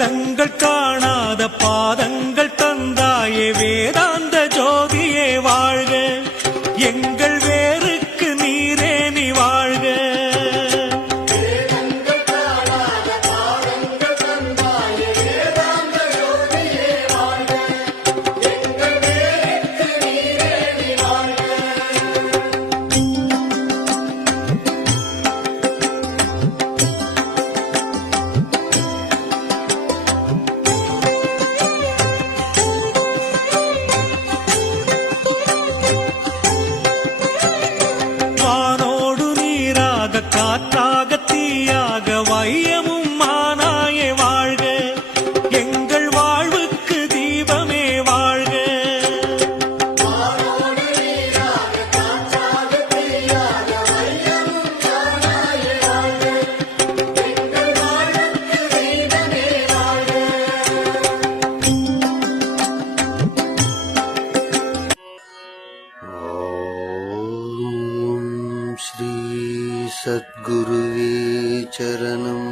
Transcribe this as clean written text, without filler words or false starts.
வேதங்கள் காணாத பாதங்கள் தந்தாயே வேதாந்த ஜோதியே வாழ்க எங்கள் வேருக்கு நீரே நீ வாழ்க வேதங்கள் காணாத பாதங்கள் தந்தாயே வேதாந்த ஜோதியே வாழ்க எங்கள் வேருக்கு நீரே நீ வாழ்க. வானோடு நீராக காற்றாக தீயாக வையமும் மானாயே வாழ்க எங்கள் வாழ்வுக்கு தீபமே வாழ்க வானோடு நீராக காற்றாக தீயாக வையமும் மானாயே வாழ்க எங்கள் வாழ்வுக்கு தீபமே வாழ்க. ஓம் ஸ்ரீ சத்குருவே சரணம்.